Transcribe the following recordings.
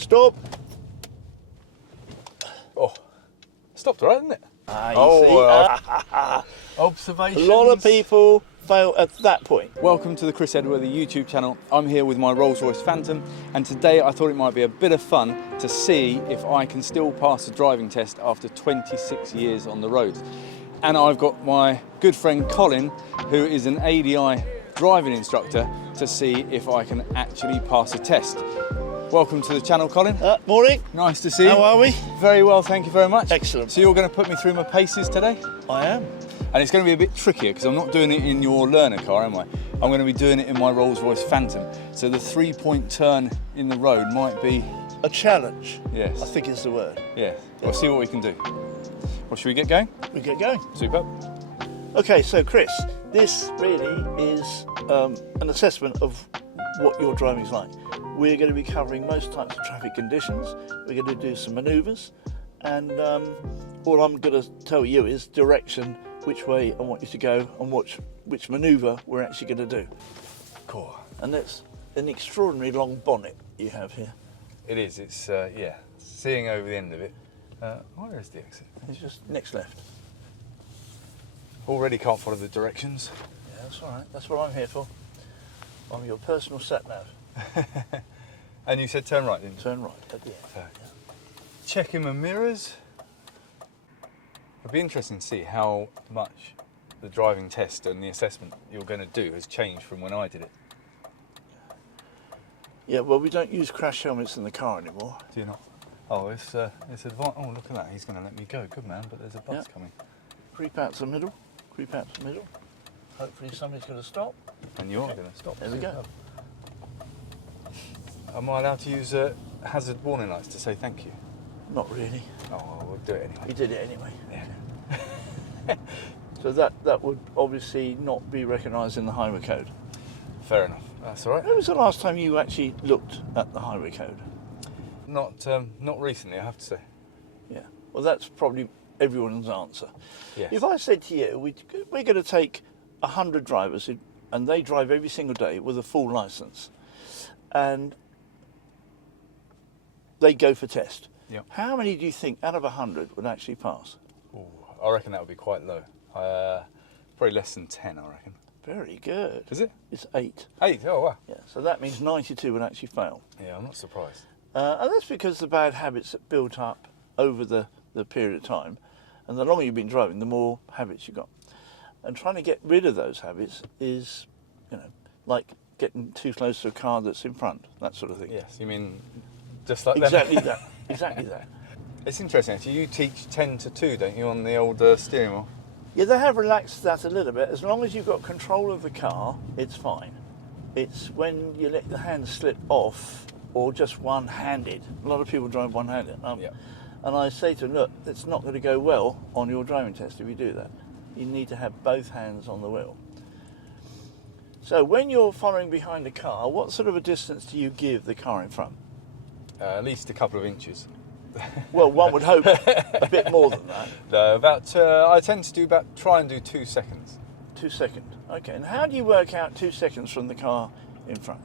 Stop. Oh, stopped right, didn't it? Ah, you see? Observations. A lot of people fail at that point. Welcome to the Chris Edworthy YouTube channel. I'm here with my Rolls-Royce Phantom, and today I thought it might be a bit of fun to see if I can still pass a driving test after 26 years on the roads. And I've got my good friend Colin, who is an ADI driving instructor, to see if I can actually pass a test. Welcome to the channel, Colin. Morning. Nice to see you. How are we? Very well, thank you very much. Excellent. So you're going to put me through my paces today? I am. And it's going to be a bit trickier because I'm not doing it in your learner car, am I? I'm going to be doing it in my Rolls-Royce Phantom. So the 3-point turn in the road might be... A challenge. Yes. I think is the word. Yeah. We'll see what we can do. Well, should we get going? We get going. Super. Okay, so Chris, this really is an assessment of what your driving's like. We're going to be covering most types of traffic conditions. We're going to do some manoeuvres, and all I'm going to tell you is direction, which way I want you to go, and which manoeuvre we're actually going to do. Cool. And that's an extraordinarily long bonnet you have here. It is. It's, yeah, seeing over the end of it. Where is the exit? It's just next left. Already can't follow the directions. Yeah, that's all right. That's what I'm here for. I'm your personal sat-nav. And you said turn right, didn't you? Turn right at the end. Yeah. Checking my mirrors. It'd be interesting to see how much the driving test and the assessment you're going to do has changed from when I did it. Yeah, well, we don't use crash helmets in the car anymore. Do you not? Oh, it's advanced. Oh, look at that. He's going to let me go. Good man, but there's a bus coming. Creep out to the middle. Creep out to the middle. Hopefully somebody's going to stop. And you're going to stop. There we go. Am I allowed to use hazard warning lights to say thank you? Not really. Oh, well, we'll do it anyway. We did it anyway. Yeah. So that would obviously not be recognised in the highway code. Fair enough. That's all right. When was the last time you actually looked at the highway code? Not recently, I have to say. Yeah. Well, that's probably everyone's answer. Yes. If I said to you, we're going to take 100 drivers and they drive every single day with a full licence, and they go for test. Yep. How many do you think out of 100 would actually pass? Ooh, I reckon that would be quite low. Probably less than 10, I reckon. Very good. Is it? It's 8. 8? Oh, wow. Yeah, so that means 92 would actually fail. Yeah, I'm not surprised. And that's because the bad habits that built up over the period of time, and the longer you've been driving, the more habits you've got. And trying to get rid of those habits is, like getting too close to a car that's in front, that sort of thing. Yes, you mean just like exactly that? that. Exactly that. It's interesting, actually. You teach 10 to 2, don't you, on the old steering wheel? Yeah, they have relaxed that a little bit. As long as you've got control of the car, it's fine. It's when you let the hands slip off, or just one-handed. A lot of people drive one-handed. Yeah. And I say to them, look, it's not going to go well on your driving test if you do that. You need to have both hands on the wheel. So when you're following behind a car, what sort of a distance do you give the car in front? At least a couple of inches. Well, one would hope a bit more than that. No, about, I tend to try and do 2 seconds. 2 seconds. Okay, and how do you work out 2 seconds from the car in front?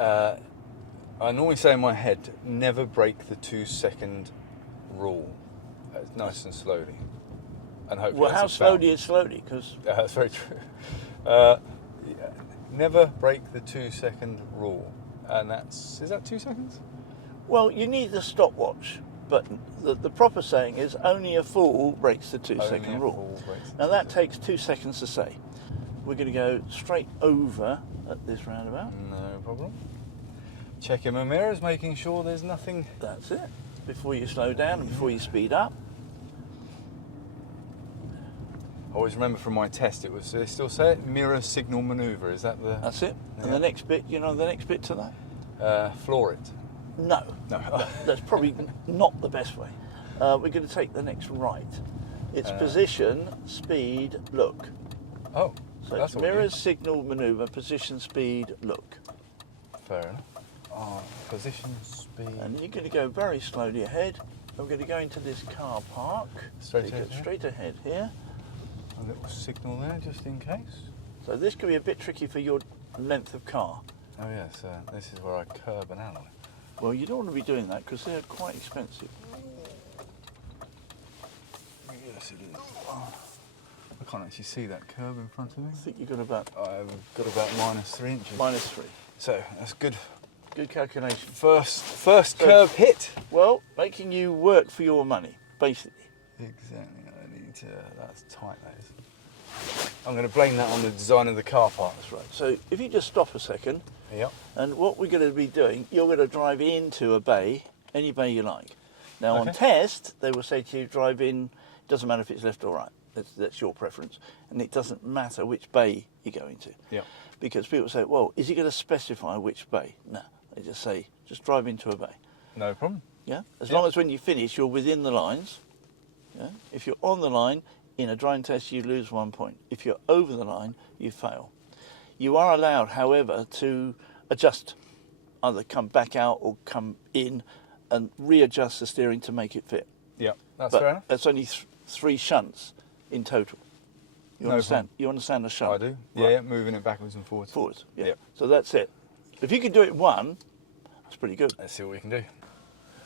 I normally say in my head, never break the 2-second rule. Nice and slowly. And hopefully Well, how slowly is slowly? Because that's very true. Never break the 2-second rule. And is that 2 seconds? Well, you need the stopwatch, but the proper saying is only a fool breaks the 2-second rule. Now that takes 2 seconds to say. We're going to go straight over at this roundabout. No problem. Checking my mirrors, making sure there's nothing. That's it. Before you slow down and before you speed up. I always remember from my test, it was, they still say it, mirror signal manoeuvre. Is that the... That's it. Yeah. And the next bit, the next bit to that? Floor it. No. No. That's probably not the best way. We're going to take the next right. It's position, speed, look. Oh, so it's mirror, signal, manoeuvre, position, speed, look. Fair enough. Position, speed. And you're going to go very slowly ahead. We're going to go into this car park. Straight ahead. Straight ahead here. A little signal there, just in case. So this could be a bit tricky for your length of car. Oh yes, this is where I curb an ally. Well, you don't want to be doing that because they're quite expensive. Yes, it is. Oh, I can't actually see that curve in front of me. I think you've got about I've got about -3 inches. -3. So that's good. Good calculation. First curve hit. Well, making you work for your money, basically. Exactly. I need to. That's tight. That is. I'm going to blame that on the design of the car park. That's right. So if you just stop a second, Yep. and what we're going to be doing, you're going to drive into a bay, any bay you like. Now on Okay. test, they will say to you, drive in, doesn't matter if it's left or right, that's your preference. And it doesn't matter which bay you go into. Yep. Because people say, well, is he going to specify which bay? No, they just say, just drive into a bay. No problem. Yeah? As Yeah. long as when you finish, you're within the lines. Yeah? If you're on the line, in a driving test, you lose 1 point. If you're over the line, you fail. You are allowed, however, to adjust, either come back out or come in and readjust the steering to make it fit. Yeah, that's But fair enough. that's only 3 shunts in total. You No understand? problem. You understand the shunt? I do. Right. Yeah, moving it backwards and forwards. Forwards, yeah. Yep. So that's it. If you can do it one, that's pretty good. Let's see what we can do.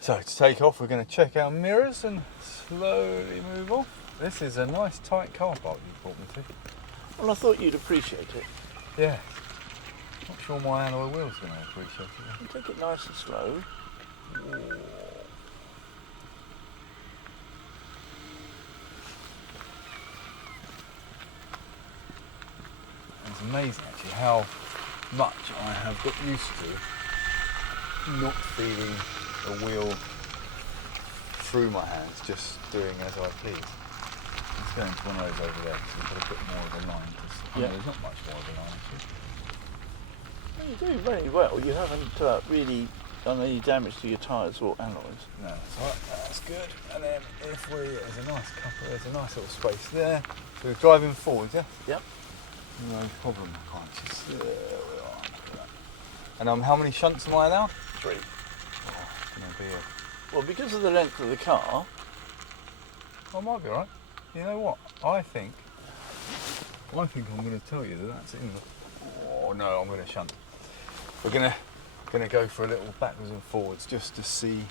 So to take off, we're going to check our mirrors and slowly move off. This is a nice tight car park you brought me to. Well, I thought you'd appreciate it. Yeah. Not sure my alloy wheel's going to appreciate it. You take it nice and slow. It's amazing actually how much I have got used to not feeling the wheel through my hands, just doing as I please. Let's go into one of those over there because we've got a bit more of a line. Yeah. There's not much more of a line actually. Well, you're doing very well. You haven't really done any damage to your tyres or alloys. No, that's all right. That's good. And then if there's a nice couple, there's a nice little space there. So we're driving forward, yeah? Yep. No problem. I can't just. There we are. Look at that. And how many shunts am I allowed? 3. Oh, it's going to be a. Well, because of the length of the car, I might be alright. You know what? I think I'm going to tell you that that's in the. Oh no, I'm going to shunt. We're going to go for a little backwards and forwards just to see.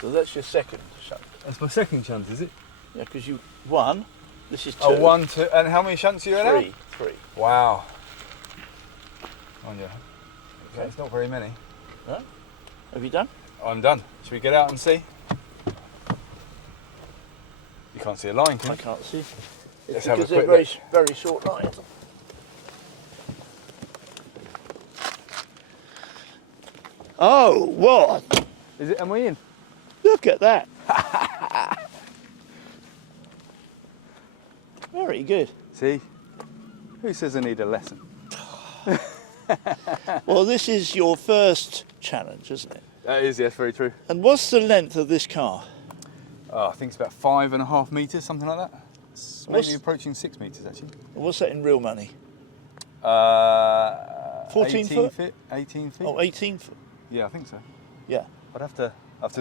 so that's your second shunt. That's my second shunt, is it? Yeah, because you one. This is 2. Oh, 1, 2, and how many shunts are you allowed? 3. Wow. On you. Okay. It's not very many. No? Have you done? I'm done. Should we get out and see? You can't see a line, can I you? can't see. Let's It's have a because they're quick very, very short lines. Oh, what? Is it? Am we in? Look at that. Very good. See? Who says I need a lesson? Well, this is your first challenge, isn't it? That is, yes, very true. And what's the length of this car? I think it's about 5.5 metres, something like that. It's maybe What's- approaching 6 metres actually. What's that in real money? 14 foot? feet? 18 feet? Oh, 18 foot. Yeah, I think so. Yeah. I'd have to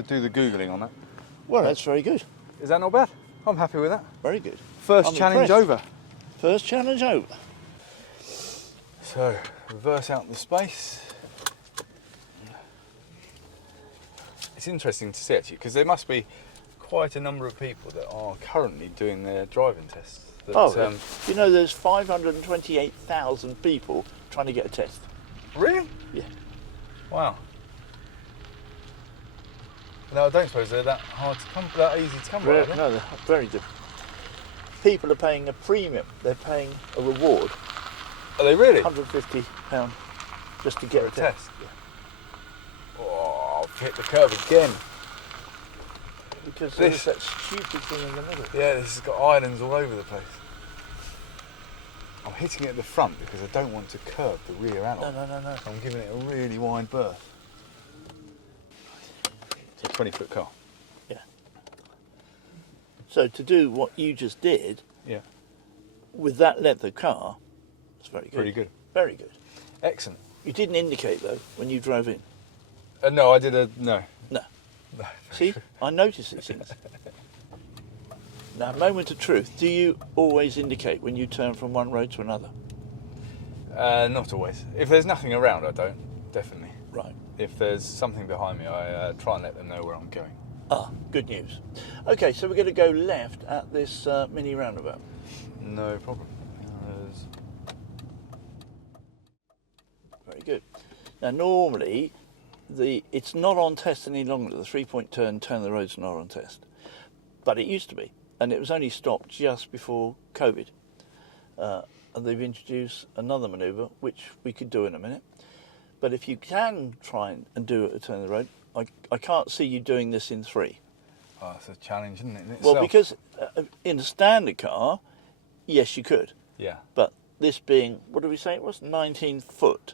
do the Googling on that. Well, that's very good. Is that not bad? I'm happy with that. Very good. First I'm challenge impressed. over. First challenge over. So, reverse out the space. It's interesting to see actually, because there must be quite a number of people that are currently doing their driving tests. That, You know, there's 528,000 people trying to get a test. Really? Yeah. Wow. No, I don't suppose they're that hard to come, that easy to come by, are they? No, they're very different. People are paying a premium. They're paying a reward, Are they really? £150 just to get For a a test. test? Oh, I've hit the curve again. Because This- there's that stupid thing in the middle. Yeah, this has got islands all over the place. I'm hitting it at the front because I don't want to curb the rear alloy. No. I'm giving it a really wide berth. It's a 20-foot car. Yeah. So to do what you just did Yeah. with that length of car, it's very good. Pretty good. Very good. Excellent. You didn't indicate though when you drove in. No, I did a no. No. No. See, I notice these things. Now, moment of truth. Do you always indicate when you turn from one road to another? Not always. If there's nothing around, I don't. Definitely. Right. if there's something behind me, I try and let them know where I'm going. Ah, good news. Okay, so we're going to go left at this mini roundabout. No problem. Very good. Now, normally, it's not on test any longer. The 3-point turn of the road's not on test. But it used to be. And it was only stopped just before COVID. And they've introduced another manoeuvre, which we could do in a minute. But if you can try and do a turn of the road, I can't see you doing this in 3. Oh, it's a challenge, isn't it? In Well, itself? because in a standard car, yes, you could. Yeah. But this being, what did we say it was? 19 foot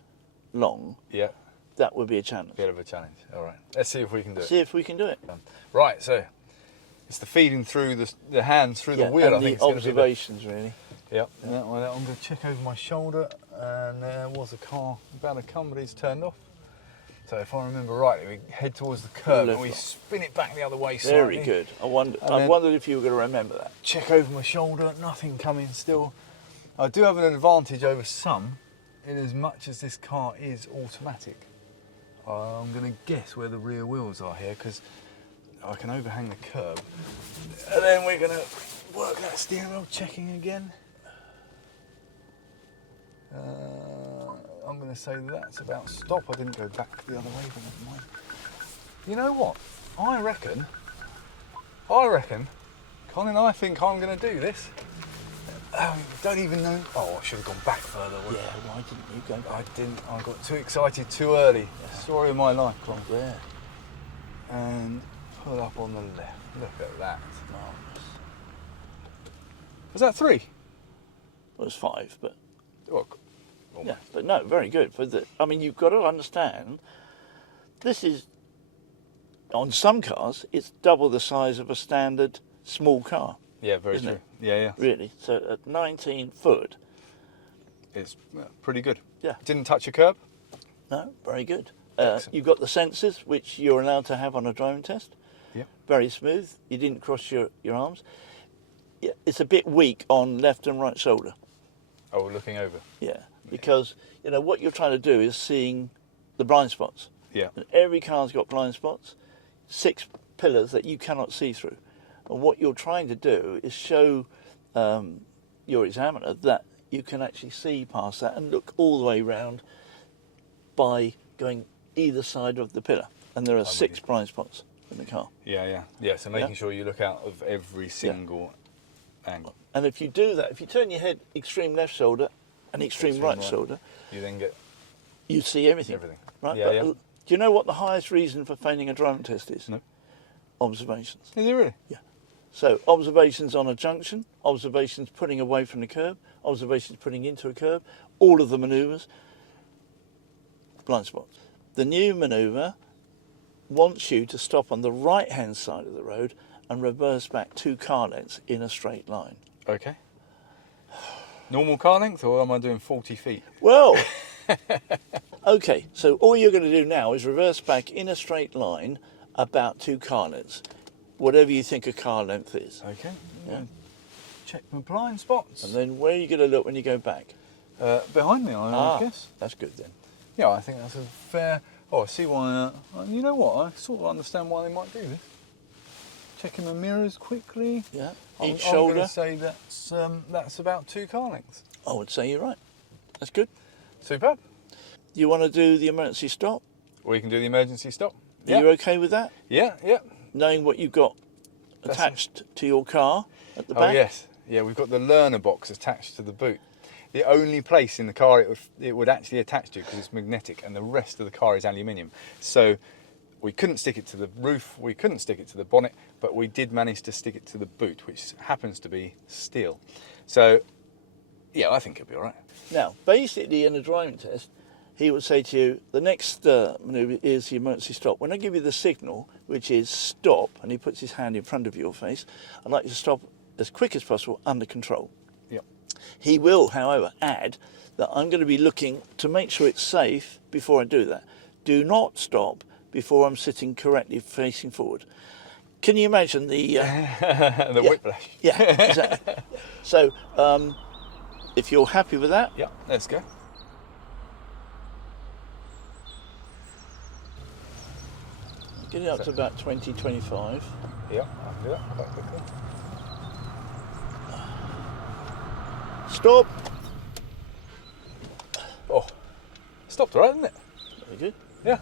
long. Yeah. That would be a challenge. Bit of a challenge. All right. Let's see if we can do it. See if we can do it. Right. So it's the feeding through the hands through the wheel. And I think the observations, really. Yep. Yeah, well, I'm going to check over my shoulder, and there was a car about to come, but it's turned off. So if I remember rightly, we head towards the curb and we spin it back the other way slightly. Very good. I wondered if you were going to remember that. Check over my shoulder, nothing coming still. I do have an advantage over some, in as much as this car is automatic. I'm going to guess where the rear wheels are here, because I can overhang the curb. And then we're going to work that steering wheel, checking again. I'm going to say that's about stop. I didn't go back the other way, but never mind. You know what? I reckon, Colin, I think I'm going to do this. Don't even know. Oh, I should have gone back further. Yeah, why didn't you go back? I didn't. I got too excited too early. Yeah. Story of my life, Colin. There. And pull up on the left. Look at that. Marvellous. Was that 3? Well, it's 5, but Oh, yeah, but no, very good. I mean, you've got to understand, this is, on some cars, it's double the size of a standard small car. yeah, very isn't true. it? Yeah. Really. So at 19 foot, It's pretty good. Yeah. Didn't touch a curb. no, very good. Excellent. You've got the sensors, which you're allowed to have on a driving test. Yeah. Very smooth. You didn't cross your arms. Yeah, it's a bit weak on left and right shoulder. Oh, we're looking over. Yeah, because what you're trying to do is seeing the blind spots. Yeah. And every car's got blind spots, 6 pillars that you cannot see through. And what you're trying to do is show your examiner that you can actually see past that and look all the way round by going either side of the pillar. And there are 6 blind spots in the car. Yeah. So making sure you look out of every single angle. And if you do that, if you turn your head extreme left shoulder and extreme right shoulder, you then get you see everything. Right? Yeah. Do you know what the highest reason for failing a driving test is? No. Observations. Is it really? Yeah. So observations on a junction, observations putting away from the curb, observations putting into a curb, all of the manoeuvres, blind spots. The new manoeuvre wants you to stop on the right-hand side of the road and reverse back 2 car lengths in a straight line. Okay. Normal car length, or am I doing 40 feet? Well, okay, so all you're going to do now is reverse back in a straight line about 2 car lengths, whatever you think a car length is. Okay. Yeah. Check my blind spots. And then where are you going to look when you go back? Behind me, I guess. That's good then. Yeah, I think that's a fair... Oh, I see why... you know what? I sort of understand why they might do this. Checking the mirrors quickly. Yeah. I'm shoulder. going to say that's about 2 car lengths. I would say you're right. That's good. Superb. You want to do the emergency stop? Or you can do the emergency stop. Are you okay with that? Yeah. Knowing what you've got attached to your car at the back? Oh, yes. Yeah, we've got the learner box attached to the boot. The only place in the car it would actually attach to, because it's magnetic, and the rest of the car is aluminium. So we couldn't stick it to the roof, we couldn't stick it to the bonnet, but we did manage to stick it to the boot, which happens to be steel. So, yeah, I think it'll be all right. Now, basically in a driving test, he would say to you, the next manoeuvre is the emergency stop. When I give you the signal, which is stop, and he puts his hand in front of your face, I'd like you to stop as quick as possible under control. Yep. He will, however, add that I'm going to be looking to make sure it's safe before I do that. Do not stop before I'm sitting correctly facing forward. Can you imagine the... the whiplash. Yeah, exactly. So, if you're happy with that... Yeah, let's go. Get it up to about 20, 25. Yeah, I can do that quite quickly. Stop. Oh, stopped all right, didn't it? Very good. Yeah,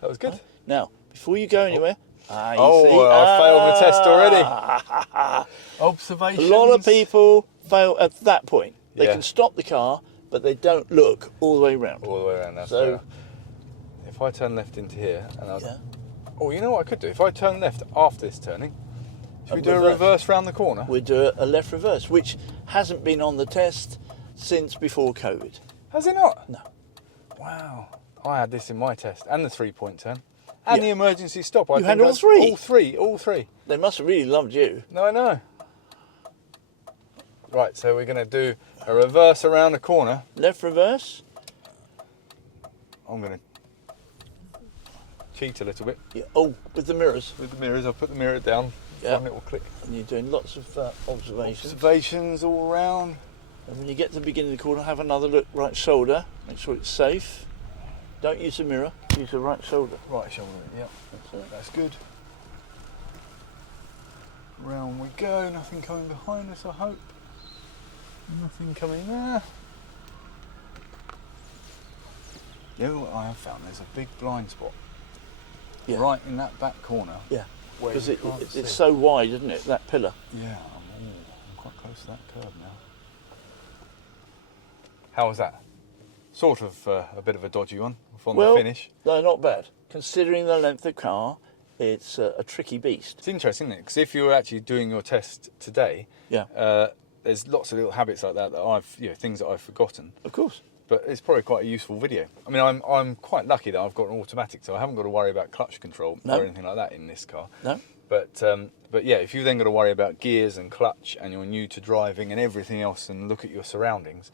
that was good. Now, before you go anywhere, you I see, failed my test already. Observations. A lot of people fail at that point. They Yeah. can stop the car, but they don't look all the way around. All the way around, that's So- fair. If I turn left into here, and I'll... Yeah. Oh, you know what I could do? If I turn left after this turning, should we And do a reverse. reverse round the corner? We do a left reverse, which hasn't been on the test since before COVID. Has it not? No. Wow. I had this in my test, and the 3-point turn, and Yeah. the emergency stop. I You had think all three? All three. They must have really loved you. No, I know. Right, so we're going to do a reverse around the corner. Left reverse. I'm going to cheat a little bit. Yeah. Oh, with the mirrors. With the mirrors, I'll put the mirror down. Yeah. One little click. And you're doing lots of observations. Observations all round. And when you get to the beginning of the corner, have another look right shoulder. Make sure it's safe. Don't use the mirror. Use the right shoulder. Right shoulder, yeah. That's it. That's good. Round we go. Nothing coming behind us, I hope. Nothing coming there. You know what I have found? There's a big blind spot. Yeah. Right in that back corner. Yeah. Where Because you can't it's see. so wide, isn't it? That pillar. Yeah, I'm quite close to that curb now. How was that? Sort of a bit of a dodgy one from the finish. No, not bad. Considering the length of car, it's a tricky beast. It's interesting, isn't it? Because if you were actually doing your test today, Yeah. there's lots of little habits like that things that I've forgotten. Of course. But it's probably quite a useful video. I mean, I'm quite lucky that I've got an automatic, so I haven't got to worry about clutch control or anything like that in this car. No. But yeah, if you've then got to worry about gears and clutch, and you're new to driving and everything else, and look at your surroundings,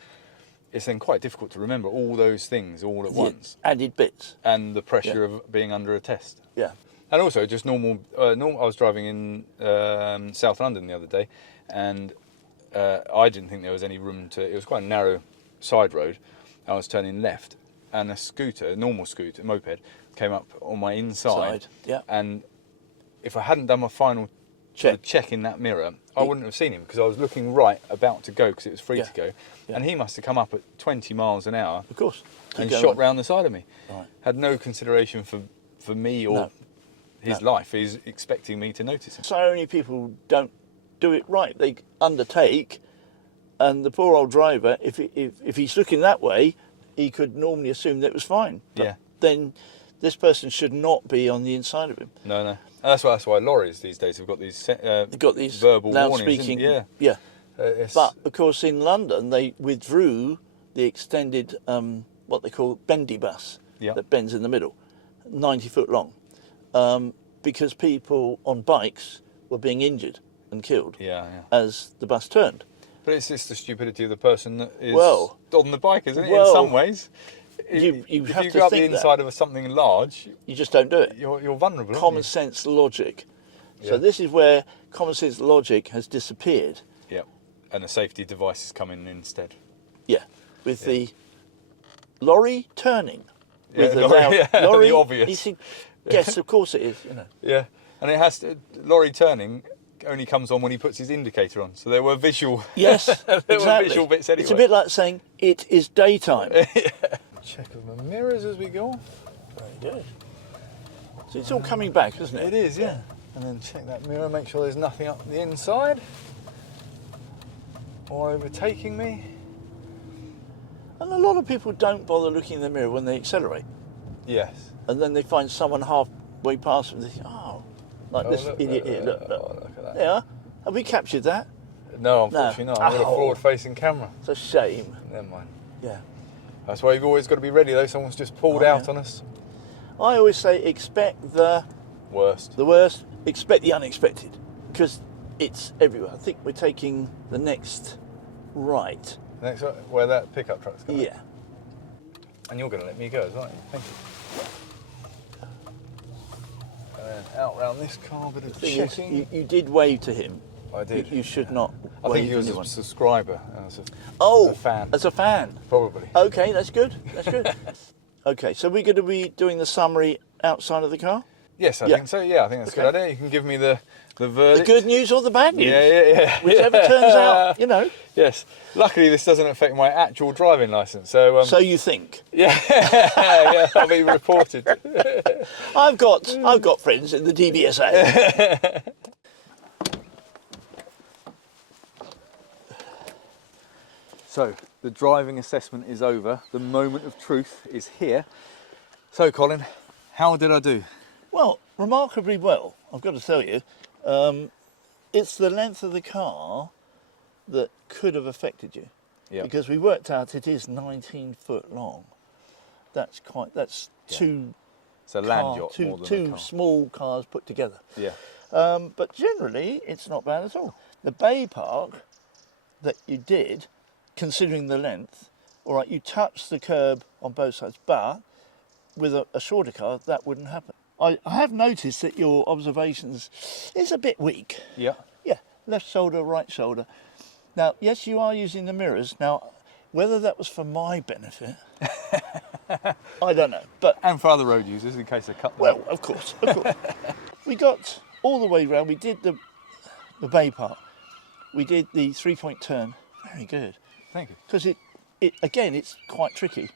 it's then quite difficult to remember all those things all at once, Added bits. and the pressure of being under a test. Yeah. And also just normal. I was driving in South London the other day, and I didn't think there was any room to. It was quite a narrow side road. I was turning left, and a normal scooter, a moped, came up on my inside. Yeah. And if I hadn't done my final check in that mirror, I wouldn't have seen him, because I was looking right about to go, because it was free to go. Yeah. And he must have come up at 20 miles an hour Of course. and Keep shot going. round the side of me. Right. Had no consideration for me or his life. He's expecting me to notice him. So many people don't do it right. They undertake, and the poor old driver, if he's looking that way, he could normally assume that it was fine. But Yeah. then this person should not be on the inside of him. No. And that's why lorries these days have got these They've got these verbal warnings. loudspeaking. Yeah. Yeah. It's- But of course, in London, they withdrew the extended what they call bendy bus Yeah. that bends in the middle, 90 foot long, because people on bikes were being injured and killed yeah. as the bus turned. But it's just the stupidity of the person that is Well- on the bike, isn't it? well, in some ways. you if have you to go up the think that. inside of something large, You just don't do it. you're vulnerable. aren't Common you? sense logic. Yeah. So this is where common sense logic has disappeared. Yeah. And a safety device is coming instead. Yeah, with the lorry turning. Yeah, With the lorry, yeah, lorry, the obvious. You see, yes, of course it is. You know. Yeah. And it has to. Lorry turning only comes on when he puts his indicator on. So there were visual. Yes, there exactly. were visual bits anyway. It's a bit like saying it is daytime. Check of the mirrors as we go off. Very good. So it's all coming back, isn't it? It is, yeah. And then check that mirror, make sure there's nothing up the inside or overtaking me. And a lot of people don't bother looking in the mirror when they accelerate, Yes. and then they find someone halfway past them. They think, oh, like this look, idiot here. Look. oh, look at that. Yeah. Have we captured that? No, unfortunately not. I've got a Oh. forward-facing camera. It's a shame. Never mind. Yeah. That's why you've always got to be ready though. Someone's just pulled Oh, out yeah. on us. I always say expect the Worst. worst, expect the unexpected, because it's everywhere. I think we're taking the next right. Next, where that pickup truck's going. Yeah. And you're going to let me go as well, aren't you? Thank you. And then out round this car, bit of Thing is, checking. you did wave to him. I did. You should not I wave think he was anyone. a subscriber. Oh, a fan. as a fan. Probably. Okay, that's good. That's good. Okay, so we're going to be doing the summary outside of the car. Yes, I think so. Yeah, I think that's a good idea. You can give me the The verdict. good news or the bad news? Yeah. Whichever turns out, you know. Yes. Luckily, this doesn't affect my actual driving licence. So. So you think? Yeah. Yeah. I'll be reported. I've got friends in the DBSA. So the driving assessment is over. The moment of truth is here. So, Colin, how did I do? Well, remarkably well, I've got to tell you. It's the length of the car that could have affected you. Yeah. Because we worked out it is 19 foot long. That's two It's a land yacht two, more than a two car. small cars put together. Yeah. But generally, it's not bad at all. The bay park that you did, considering the length, all right, you touched the curb on both sides, but with a shorter car, that wouldn't happen. I have noticed that your observations is a bit weak. Yeah. Yeah, left shoulder, right shoulder. Now, yes, you are using the mirrors. Now, whether that was for my benefit, I don't know. But And for other road users, in case they cut them. well, of course. We got all the way round. We did the bay part. We did the 3-point turn. Very good. Thank you. Because it again, it's quite tricky.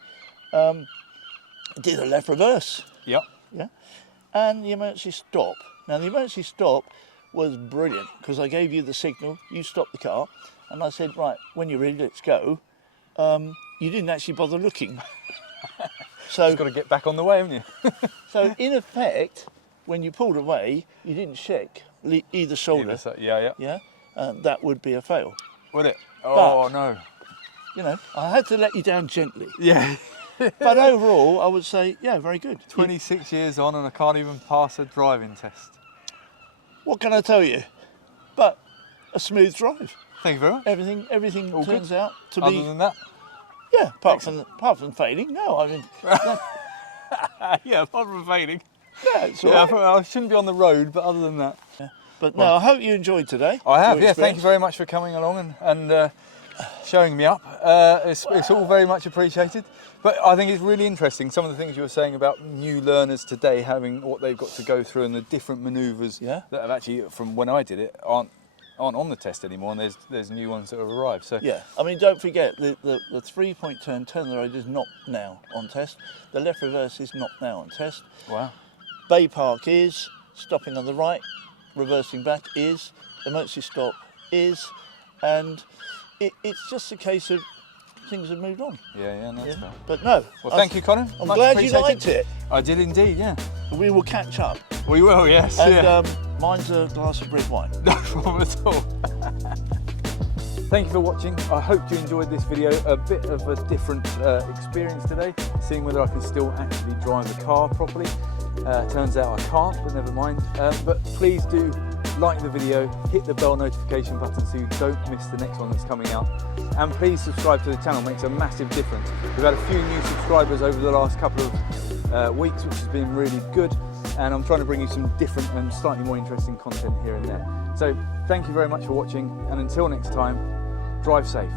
Did a left reverse. Yep. Yeah. And the emergency stop. Now, the emergency stop was brilliant because I gave you the signal, you stopped the car, and I said, right, when you're ready, let's go. You didn't actually bother looking. So You've got to get back on the way, haven't you? So in effect, when you pulled away, you didn't check either shoulder. Yeah. Yeah, that would be a fail. Would it? Oh, no. You know, I had to let you down gently. Yeah. But overall, I would say, yeah, very good. 26 years on and I can't even pass a driving test. What can I tell you? But a smooth drive. Thank you very much. Everything All turns good. out to Other be. than that? Yeah, apart from failing. No, I mean, no, Yeah, apart from fading. it's all Yeah, right. I shouldn't be on the road, but other than that. But no, I hope you enjoyed today. I have, your yeah. Thank you experience. very much for coming along and showing me up. It's all very much appreciated. But I think it's really interesting, some of the things you were saying about new learners today having what they've got to go through and the different manoeuvres Yeah. that have actually, from when I did it, aren't on the test anymore, and there's new ones that have arrived. So Yeah, I mean, don't forget the 3-point turn the road is not now on test. The left reverse is not now on test. wow. Bay park is, stopping on the right, reversing back is, emergency stop is, and it's just a case of things have moved on. Yeah, that's Yeah. fair. But no. Well, thank you, Colin. I'm Much glad you appreciated. liked it. I did indeed, yeah. We will catch up. We will, yes. And yeah. mine's a glass of red wine. No problem at all. Thank you for watching. I hope you enjoyed this video. A bit of a different experience today, seeing whether I can still actually drive the car properly. Turns out I can't, but never mind. But please do like the video, hit the bell notification button so you don't miss the next one that's coming out. And please subscribe to the channel, it makes a massive difference. We've had a few new subscribers over the last couple of weeks, which has been really good. And I'm trying to bring you some different and slightly more interesting content here and there. So thank you very much for watching, and until next time, drive safe.